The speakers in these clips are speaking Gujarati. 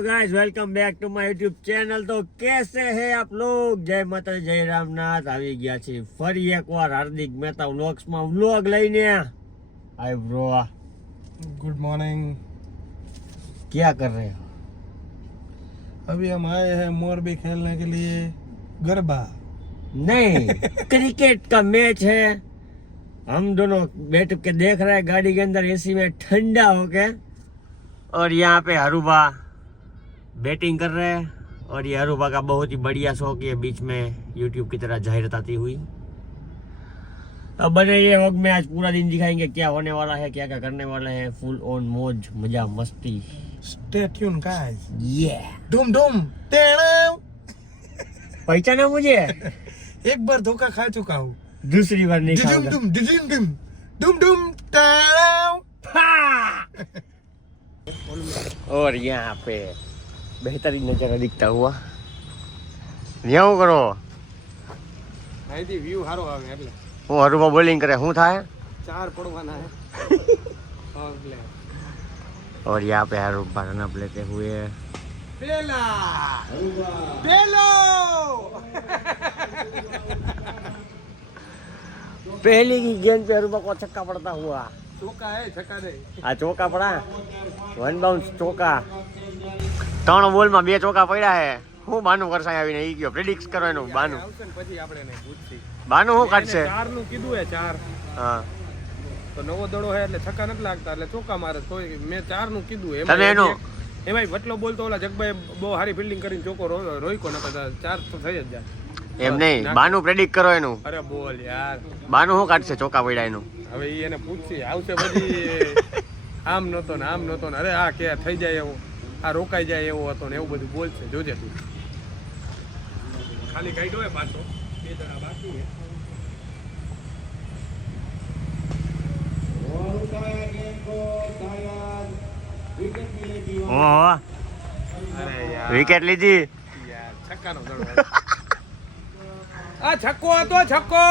Guys welcome back to my YouTube channel. तो कैसे हैं आप लोग? जय माता जय रामनाथ। આવી ગયા છે ફરી એકવાર હાર્દિક મહેતા વ્લોગ્સ માં વ્લોગ લઈને। Hi bro, good morning. क्या कर रहे हो? अभी हम आए हैं मोरबी खेलने के लिए गरबा। नहीं, क्रिकेट का मैच है। हम दोनों बैठ के देख रहे हैं गाड़ी के अंदर एसी में ठंडा होके, और यहाँ पे हरूबा बैटिंग कर रहे हैं। और ये हरूबा का बहुत ही बढ़िया शौक है, बीच में यूट्यूब की तरह जाहिरात आती हुई। अब बने ये व्लॉग में आज पूरा दिन दिखाएंगे क्या होने वाला है, क्या क्या करने वाले हैं। फुल ऑन मौज मजा मस्ती। Stay tune guys. ये डूम डूम टेढ़ाव। पहचाना मुझे? एक बार धोखा खा चुका हूँ, दूसरी बार नहीं डुम खाऊंगा। डुम डुम डुम डुम डुम टेढ़ाव। और यहाँ पे बेहतरीन नजारा दिखता हुआ। न्याऊ करो। અહીંથી વ્યૂ સારો આવે એટલે હું હરુબા બોલિંગ કરે શું થાય? ચાર પડવાના है। और यहाँ पे हरुबा रन अप लेते हुए पेला पेलो। पहली की गेंद पे हरुबा को छक्का पड़ता हुआ। चौका है, छक्का नहीं। આ ચોકા પડા, વન બાઉન્સ ચોકા। 3 બોલમાં 2 ચોકા પડ્યા હે। હું બાનું કરસાઈ આવીને ઈ ગયો પ્રેડિક્ટ કરો એનું બાનું। આવશે ને પછી આપણે એને પૂછશી બાનું શું કાઢશે? 4 નું કીધું હે 4 હા તો નવો દડો હે એટલે છક્કા નથી લાગતા એટલે ચોકા મારે તો મેં 4 નું કીધું તમે એનો એમાંય વટલો બોલ તો ઓલા જગભાઈ બહુ સારી ફિલ્ડિંગ કરીને ચોકો રોઈકો ન કરતા 4 તો થઈ જ જાય। એમ નહીં, બાનું પ્રેડિક્ટ કરો એનું। અરે બોલ યાર, બાનું શું કાઢશે ચોકા પડ્યા એનું? હવે ઈ એને પૂછશી આવશે બધી આમ નતો ને આમ નતો ને અરે આ કે થઈ જાય એવું, આ રોકાઈ જાય એવો હતો ને એવું બધું બોલશે, જોજે તું। ખાલી કાઢ્યો હે પાછો, 2 જણા બાકી હે। ઓહો, અરે યાર વિકેટ લીધી યાર, છક્કાનો દડો આ છક્કો હતો, છક્કો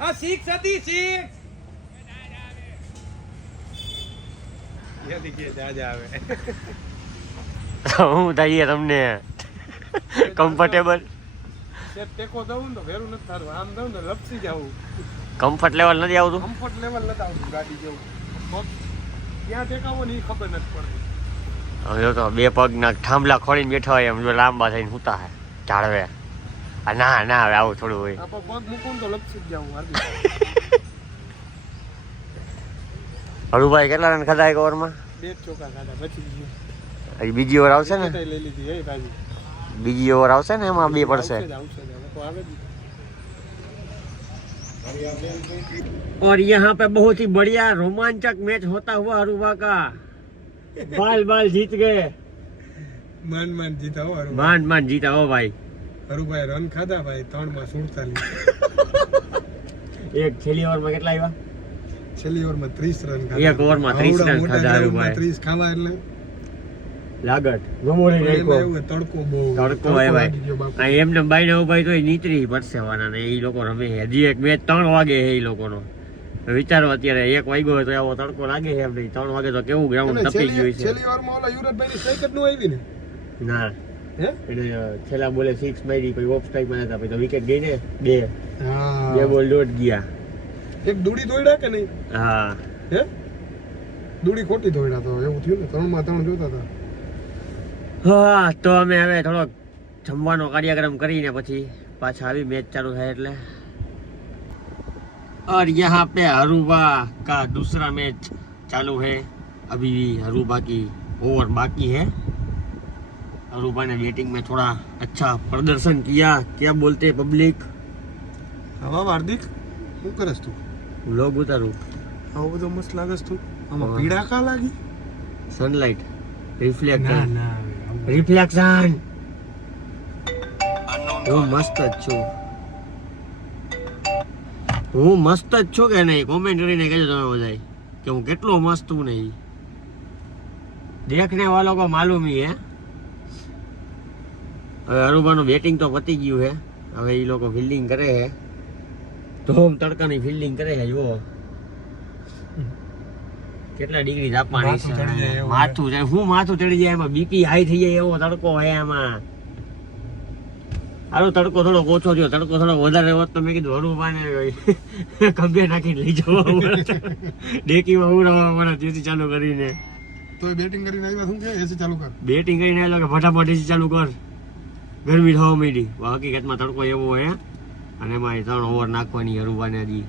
આ 6 હતી 6 યાદી કે જાજા આવે। હું થઈએ તમને કમ્ફર્ટેબલ? તે ટેકો દઉં ને તો વેરું નથી થારું, આમ દઉં ને લપસી જાવું। કમ્ફર્ટ લેવલ નથી આવતું? કમ્ફર્ટ લેવલ નથી આવતું ગાડી જેવું, ક્યાં ટેકાવો ને એ ખબર નથી પડતી। હવે તો 2 પગના થાંભલા ખોલીને બેઠા હોય એમ, જો લાંબા થઈને સૂતા હે ઝાડવે। આ ના ના હવે આવું થોડું હોય। આ પગ મૂકું ને તો લપસી જ જાવું હાર્દિક। હરુભાઈ કેટલા રન ખાધા એક ઓવરમાં? 2 ચોકા ખાધા, બચી ગયું। હજી બીજી ઓવર આવશે ને? લઈ લીધી હે ભાઈ, બીજી ઓવર આવશે ને, એમાં 2 પડશે। આવશે તો આવે જ। और यहाँ पे बहुत ही बढ़िया रोमांचक मैच होता हुआ अरुबा का। बाल बाल जीत गए, मान मान जीता हो अरुबा। मान मान जीता हो भाई। अरुबाए रन खाधा भाई 3 માં 47। एक छेली ओवर में કેટલા આવ્યા? છેલ્લી ઓવરમાં 30 રન ખાધા। એક ઓવરમાં 30 રન ખાધા અરુબાએ। 30 ખાવા એટલે લાગત ગમોરી નાખ્યો। એવું તડકો બહુ, તડકો હોય ભાઈ। આ એમને બાઈને ઉભાઈ તોય નીતરી પરસેવાના ને ઈ લોકો રમે છે। હજી એક મેચ 3 વાગે છે ઈ લોકોનો। વિચારો અત્યારે 1 વાગ્યો હોય તો એવો તડકો લાગે છે એમ નહીં, 3 વાગે તો કેવું ગ્રાઉન્ડ તપી ગયું છે। છેલ્લી ઓવરમાં ઓલા યુવરાજભાઈની સ્ટ્રાઇક જ ન આવી ને? ના હે એટલે છેલ્લા બોલે 6 મારી, કોઈ ઓફ સ્ટ્રાઇક માં હતા, પછી તો વિકેટ ગઈ ને 2 હા, બોલ ડોટ ગયા। એક દૂડી દોડ્યા કે નહીં? હા હે દૂડી ખોટી દોડ્યા તો એવું થયું ને, 3 માં 3 જોતા હતા। હા તો અમે હવે થોડોક જમવાનો કાર્યક્રમ કરીને પછી પાછા આવી મેચ ચાલુ થાય એટલે। और यहाँ पे हरूबा का दूसरा मैच चालू है। अभी हरूबा की ओवर बाकी है। हरूबा ने बैटिंग में थोड़ा अच्छा प्रदर्शन किया। क्या बोलते हैं पब्लिक? હવા હાર્દિક શું કરસ તું? लोग उतारू આવો બધો મસ્ત લાગસ તું? આમાં પીડા કા લાગી? सनलाइट रिफ्लेक्ट ના ના रिफ्लेक्शन। હું મસ્ત જ છું, હું મસ્ત જ છું કે નહીં? કોમેન્ટ કરીને કહેજો તમે બધા કે હું કેટલો મસ્ત હું નહીં। देखने वालों को मालूम ही है। હવે અરુબાનું બેટિંગ તો પતી ગયું છે, હવે એ લોકો ફિલ્ડિંગ કરે છે। ધોમ તડકાની ફિલ્ડિંગ કરે છે, જુઓ કેટલા ડિગ્રી તાપમાન માથું ચડી જાય એવું માથું જાય હું માથું ચડી જાય એમાં બીપી હાઈ થઈ જાય એવો તડકો હોય એમાં આરો તડકો થોડો ઓછો થયો તડકો થોડો વધારે હોત તો મેં કીધું હરું પાને ખંભે નાખીને લઈ જવા ડેકીમાં ઉડાવવા મળે જેથી ચાલુ કરીને તો બેટિંગ કરીને આવ્યા શું કે એસી ચાલુ કર બેટિંગ કરીને આવ્યો કે ફટાફટ એસી ચાલુ કર ગરમી થવા માંડી હકીકતમાં તડકો એવો હોય અને એમાં 3 ઓવર નાખવાની હરુબાને હજી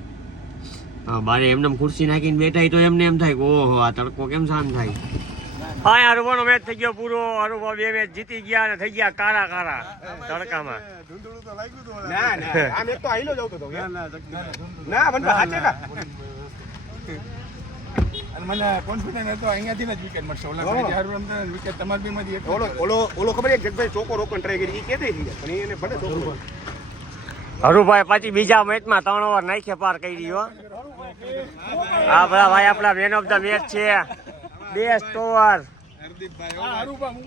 બારે એમને ખુરશી નાખીને બેઠા તો એમને એમ થાય કે ઓહો આ તડકો કેમ શાંત થાય હા હરુબાનો મેચ થઈ ગયો પૂરો હરુબા 2 મેચ જીતી ગયા અને થઈ ગયા કારા કારા તડકામાં ધૂંધળું તો લાગ્યું તો ના ના આ મેચ તો આઈલો જ આવતો તો ના મને હાચે કા અને મને કોન્ફિડન્સ હતો અહીંયાથી જ વિકેટ મળશે ઓલા ફરીથી હારું રમતા વિકેટ તમાર બી માંથી એક ઓલો ખબર એક જગભાઈ ચોકો રોકન ટ્રાય કરી ઈ કેતે થઈ પણ એને ભલે ચોકો હરુભાઈ પાછી બીજા મેચમાં 3 ઓવર નાખે પાર કરી હો હા ભલા ભાઈ આપણા મેન ઓફ ધ મેચ છે બેસ્ટ ઓવર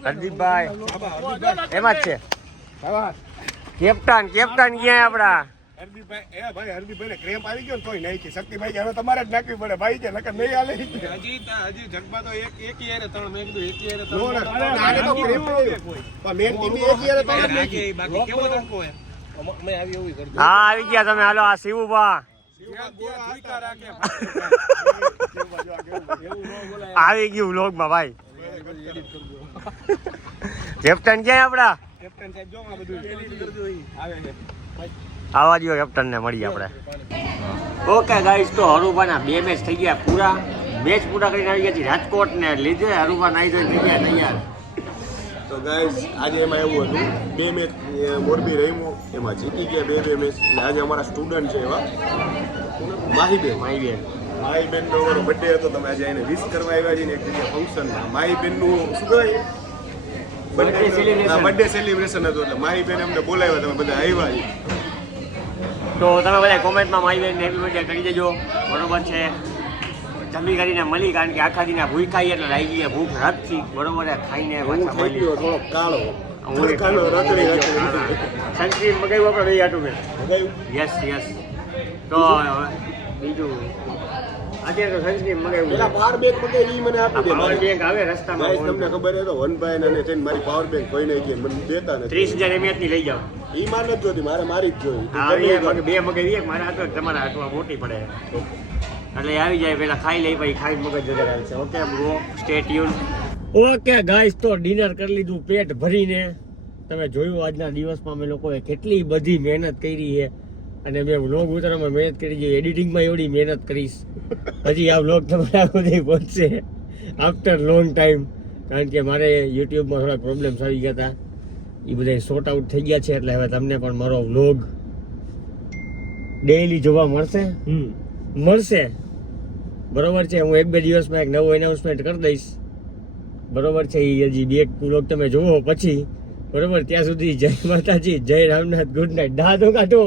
હરદીપભાઈ એમાં જ છે કેપ્ટન ક્યાં આપડા હરદીપભાઈ ને ક્રેમ્પ આવી ગયો ને તોય નાખી શક્તિભાઈ હવે તમારે જ નાખવી પડે ભાઈ કે નકર નહીં હાલે હજી જગમાં તો એક યાર 3 મેં કીધું એક યાર 3 આને તો ક્રેમ્પ પણ મેન ટીમ એક યાર 3 નાખી બાકી કેવો તડકો હે અમે આવી એવું કરજો હા આવી ગયા તમે હાલો આ શિવુભા આવી ગયું વ્લોગમાં ભાઈ કેપ્ટન ક્યાં આપડા કેપ્ટન સાહેબ જો આ બધું આવે છે આવા દો કેપ્ટન ને મળીએ આપણે ઓકે ગાઈસ તો હરુભાના 2 મેચ થઈ ગયા પૂરા મેચ પૂરા કરીને આવી ગયા છે રાજકોટ ને લીધે હરુભા નાઈ ધોઈ થઈ ગયા તૈયાર તો ગાઈઝ આજે એમાં એવું હતું 2 મેચ મોરબી રમ્યો એમાં જીતી ગયા 2 મેચ એટલે આજે અમારા સ્ટુડન્ટ છે એવા માહીબેન માહીબેનનો અમારો બર્થડે હતો તમે આજે એને વિશ કરવા આવ્યા છીએ ને એક જગ્યાએ ફંક્શનમાં માહીબેનનું શું કહેવાય બર્થડે સેલિબ્રેશન હતું એટલે માહીબેન અમને બોલાવ્યા તમે બધા આવ્યા છીએ તો તમે બધા કોમેન્ટમાં માહીબેન હેપી બર્થડે કરી દેજો બરોબર છે જમી કરીને મળી કારણ કે આખા દિના ભૂખ ખાઈ એટલે લાગી ગયા ભૂખ રાતથી બરોબર ખાઈને પાછા થઈ ગયો થોડો કાળો સનસ્ક્રીન મગાવ્યું આપણે લઈ આટું મેં યસ તો બીજું અત્યારે તો સનસ્ક્રીન મગાવ્યું પેલા પાવર બેંક મગાવી મને આપી દે પાવર બેંક આવે રસ્તામાં ગાઈઝ તમને ખબર છે તો વનભાઈ અને છે મારી પાવર બેંક કોઈ નહીં કે મને દેતા નથી 30,000 mAh ની લઈ જાઓ ઈ માર નથી જોતી મારે મારી જ જોઈ હા બે મગાવી એક મારા હાથ તમારા હાથમાં મોટી પડે એટલે આવી જાય પેલા ખાઈ લઈ પછી ખાઈ મગજ જગ્યા ચાલશે okay bro stay tune okay guys તો ડિનર કરી લીધું પેટ ભરીને તમે જોયું આજના દિવસમાં અમે લોકોએ કેટલી બધી મહેનત કરી છે અને મેં વ્લોગ ઉતારવામાં મહેનત કરી છે એડિટિંગમાં એવડી મહેનત કરીશ હજી આ વ્લોગ તમારા સુધી પહોંચશે આફ્ટર લોંગ ટાઈમ કારણ કે મારે યુટ્યુબમાં થોડા પ્રોબ્લેમ્સ આવી ગયા હતા એ બધા સોર્ટ આઉટ થઈ ગયા છે એટલે હવે તમને પણ મારો વ્લોગ ડેઈલી જોવા મળશે બરોબર છે હું 1-2 દિવસમાં એક નવું એનાઉન્સમેન્ટ કરી દઈશ બરોબર છે એ હજી 2 વ્લોગ તમે જોવો પછી બરોબર ત્યાં સુધી જય માતાજી જય રામનાથ ગુડ નાઇટ દાદો કાઢો